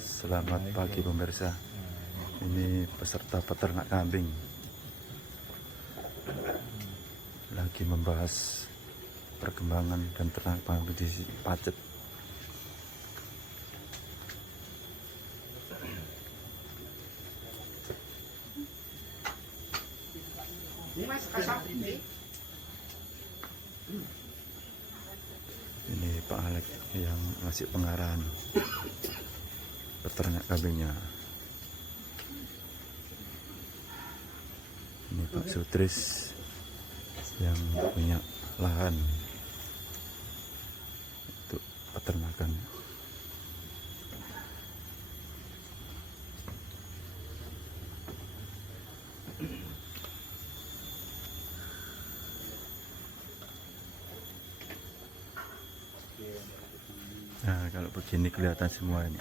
Selamat pagi pemirsa. Ini peserta peternak kambing lagi membahas perkembangan dan ternak kambing di Pacet. Ini Pak Alek yang ngasih pengarahan peternak kambingnya. Ini Pak Sutris yang punya lahan untuk peternakan. Nah, kalau begini kelihatan semua ini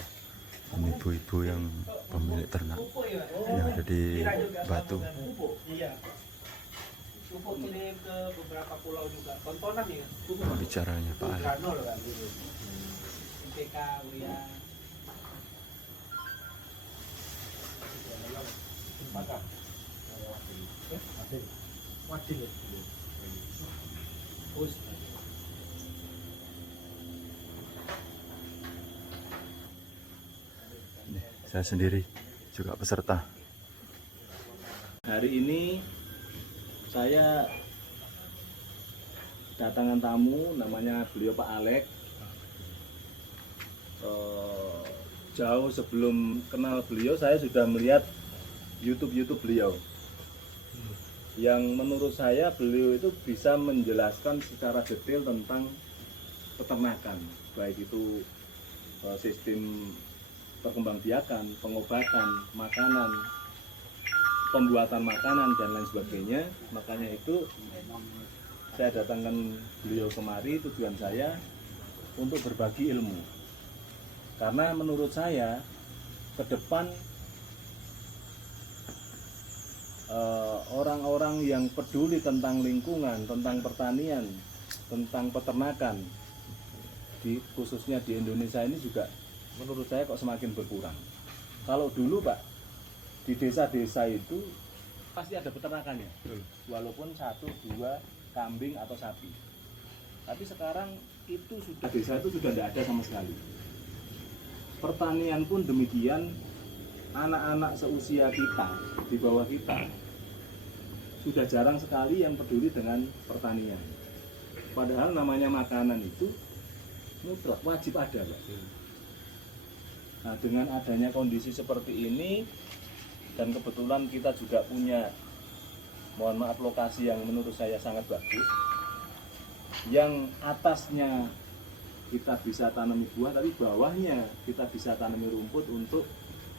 ibu-ibu yang pemilik ternak yang ada di Batu. Kirim ke beberapa pulau juga. Tontonan ya. Bicaranya Pak Alek. PK Uya. Wadil. Saya sendiri juga peserta. Hari ini saya datangan tamu, namanya beliau Pak Alek. Jauh sebelum kenal beliau, saya sudah melihat YouTube beliau. Yang menurut saya beliau itu bisa menjelaskan secara detail tentang peternakan, baik itu sistem perkembangbiakan, pengobatan, makanan, pembuatan makanan dan lain sebagainya. Makanya itu saya datangkan beliau kemari, tujuan saya untuk berbagi ilmu. Karena menurut saya ke depan orang-orang yang peduli tentang lingkungan, tentang pertanian, tentang peternakan, khususnya di Indonesia ini juga menurut saya kok semakin berkurang. Kalau dulu Pak, di desa-desa itu pasti ada peternakannya, walaupun 1-2 kambing atau sapi. Tapi sekarang itu sudah, desa itu sudah tidak ada sama sekali. Pertanian pun demikian, anak-anak seusia kita, di bawah kita, sudah jarang sekali yang peduli dengan pertanian. Padahal namanya makanan itu mutlak wajib ada, Pak. Nah, dengan adanya kondisi seperti ini, dan kebetulan kita juga punya, mohon maaf, lokasi yang menurut saya sangat bagus, yang atasnya kita bisa tanami buah, tapi bawahnya kita bisa tanami rumput untuk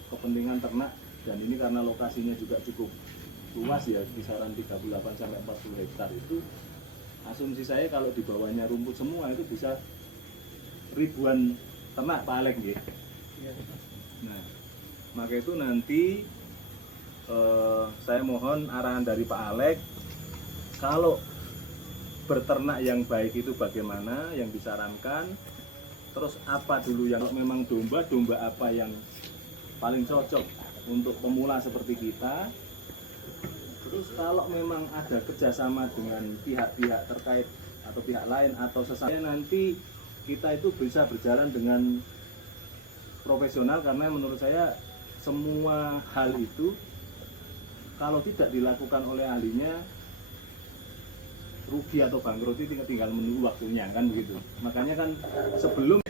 kepentingan ternak. Dan ini karena lokasinya juga cukup luas ya, kisaran 38-40 hektar itu, asumsi saya kalau di bawahnya rumput semua itu bisa ribuan ternak, Pak Alek nggih. Nah, maka itu nanti saya mohon arahan dari Pak Alek, kalau berternak yang baik itu bagaimana yang disarankan, terus apa dulu yang memang domba apa yang paling cocok untuk pemula seperti kita, terus kalau memang ada kerjasama dengan pihak-pihak terkait atau pihak lain atau sesama, nanti kita itu bisa berjalan dengan profesional. Karena menurut saya semua hal itu kalau tidak dilakukan oleh ahlinya, rugi atau bangkrut itu tinggal menunggu waktunya, kan begitu. Makanya kan sebelum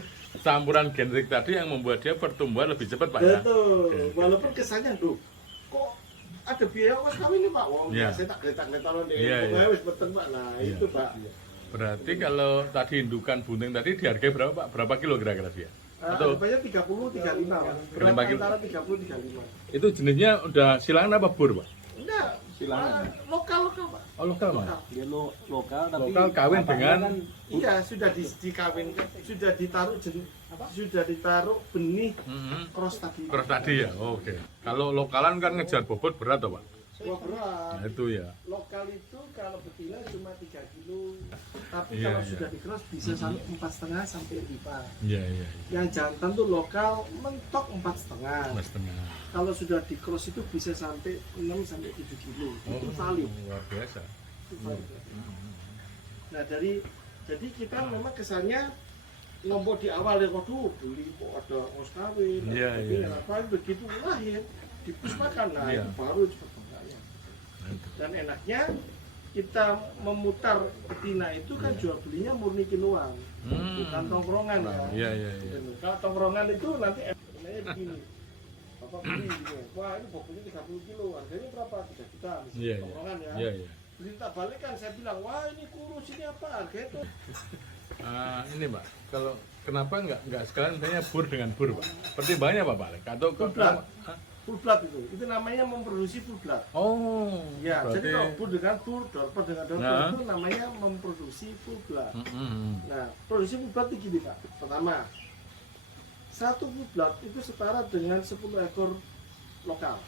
campuran genetik tadi yang membuat dia pertumbuhan lebih cepat, Pak. Betul. Ya? Walaupun kesannya kok ada biaya mas kawin nih Pak, Ya. Saya tak geletak-geletak di Ya. wis beten Pak. Nah, Ya. itu Pak. Berarti kalau tadi indukan bunting tadi dihargai berapa, Pak? Berapa kilo kira-kira dia? Atau Harganya 30-35 Pak. Berapa kilo? Antara 30-35. itu jenisnya udah silangan apa bur, Pak? Enggak, Silangan. lokal Pak. Oh, lokal, Mas. dia lokal, tapi Lokal kawin bapaknya dengan kan Iya, sudah dikawinkan, sudah ditaruh benih cross tadi. cross tadi ya. Oh, oke. Kalau lokalan kan ngejar bobot berat, toh, Pak? Wah berat. Nah, itu ya. Lokal itu kalau betina cuma 3 kilo. Tapi Iya, kalau iya. sudah di cross bisa sampai 4,5 sampai 5. Iya, iya. Yang jantan tuh lokal mentok 4,5. Mas tengah. Kalau sudah di cross itu bisa sampai 6 sampai 7 kilo. Itu valid. Luar biasa. Itu valid. Nah jadi kita memang kesannya nombor di awal ya, waduh beli kok ada ongkos kawin, Iya, ada iya. apa begitu lahir dipuspakan, nah Iya. itu baru perkembangannya. Dan enaknya kita memutar betina itu kan jual belinya murni kiloan, bukan tongkrongan ya. Iya, iya, iya. Gitu. Kalau tongkrongan itu nanti namanya begini, bapak beli gitu, wah ini pokoknya 30 kilo, harganya berapa? 3 juta, misalnya Iya, iya. tongkrongan ya. Iya, iya. Beli tak balik kan saya bilang, wah ini kurus ini apa harganya tuh. Ini Pak, kalau kenapa nggak sekalian misalnya bur dengan bur Pak? Pertimbangannya apa Pak? Atau Full blood. Full blood itu namanya memproduksi full blood. Oh, Ya, berarti... jadi kalau bur dengan bur, dorper dengan dorper Nah. itu namanya memproduksi full blood. Mm-mm. Nah, produksi full blood itu gini Pak. Pertama, satu full blood itu setara dengan 10 ekor lokal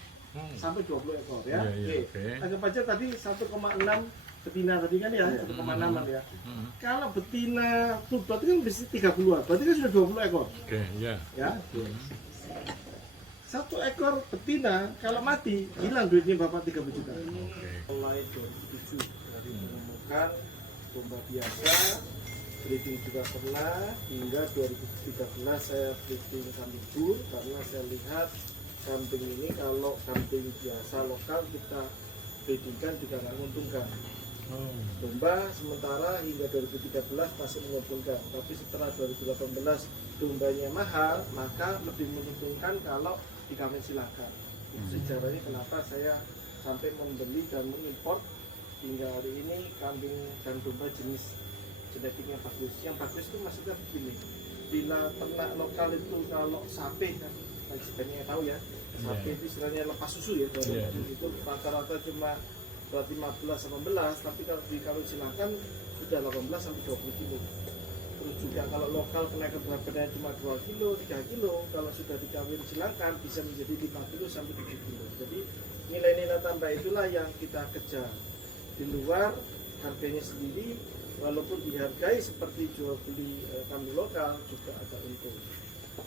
sampai 20 ekor ya. Iya, iya, oke. Anggap aja tadi 1,6 betina tadi kan ya, 1,6 ya. Kalau betina full blood itu kan bisa 30-an, berarti kan sudah 20 ekor. Oke, iya. Ya. Satu ekor betina kalau mati hilang duitnya Bapak 30 juta. Oke. Mulai 2007 dari menemukan domba biasa, breeding juga pernah, hingga 2013 saya breeding kambing bur karena saya lihat kambing ini kalau kambing biasa lokal kita breedingkan juga nggak menguntungkan. Domba sementara hingga 2013 masih menguntungkan, tapi setelah 2018 dombanya mahal, maka lebih menguntungkan kalau dikawin silakan. Itu sejarahnya kenapa saya sampai membeli dan mengimpor hingga hari ini kambing dan domba jenis genetiknya bagus. Yang bagus itu maksudnya begini, bila ternak lokal itu kalau sapi kan, sebenarnya tahu ya, sapi itu istilahnya lepas susu ya, itu rata-rata cuma berat 15-18, tapi kalau dikawin silakan sudah 18 sampai 20 kilo. Terus juga kalau lokal kenaikan berat badannya cuma 2 kilo, 3 kilo, kalau sudah dikawin silakan bisa menjadi 5 kilo sampai 7 kilo. Jadi nilai-nilai tambah itulah yang kita kejar. Di luar harganya sendiri, walaupun dihargai seperti jual beli kambing lokal juga ada untung.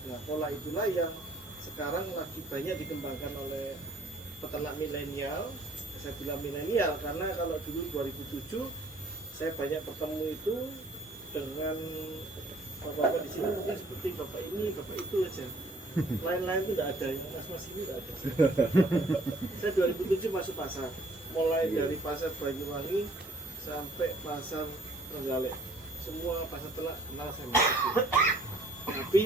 Nah, pola itulah yang sekarang lagi banyak dikembangkan oleh peternak milenial. Saya bilang milenial karena kalau dulu 2007 saya banyak bertemu itu dengan bapak-bapak di sini mungkin seperti bapak ini, bapak itu aja. Lain-lain itu tidak ada, yang mas-mas ini tidak ada. Saya 2007 masuk pasar, mulai dari pasar Banyuwangi sampai pasar Trenggalek. Semua pasar ternak kenal saya masuk. Tapi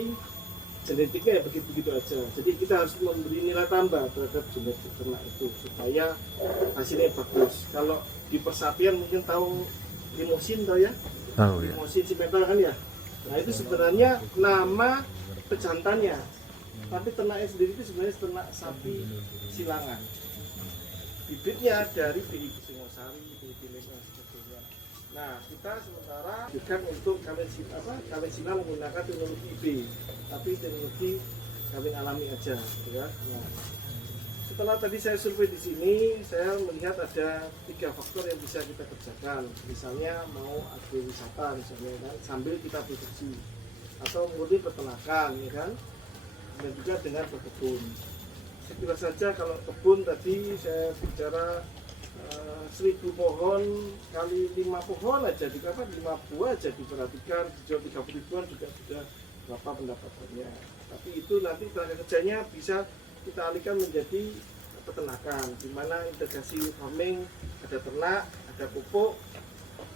genetiknya ya begitu-begitu aja. Jadi kita harus memberi nilai tambah terhadap genetik ternak itu supaya hasilnya bagus. Kalau di persapian mungkin tahu limosin tahu ya? Tahu ya. Limosin simental kan ya? Nah itu sebenarnya nama pejantannya. Tapi ternaknya sendiri itu sebenarnya ternak sapi silangan. Bibitnya dari BI Singosari, BI Pilik dan sebagainya. Nah kita sementara bukan untuk kawin silang menggunakan teknologi IB, tapi teknologi kawin alami aja, gitu kan. Nah, setelah tadi saya survei di sini, saya melihat ada 3 faktor yang bisa kita kerjakan. Misalnya mau agrowisata misalnya kan, sambil kita produksi, atau murni peternakan, ya kan, dan juga dengan berkebun. Saya kira saja kalau kebun tadi saya bicara 1000 pohon kali 5 pohon aja dikatakan 5 buah aja diperhatikan, dijual 30 ribuan juga sudah berapa pendapatannya. Tapi itu nanti tenaga kerjanya bisa kita alihkan menjadi peternakan, di mana integrasi farming, ada ternak, ada pupuk,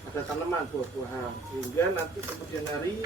ada tanaman buah-buahan, sehingga nanti kemudian hari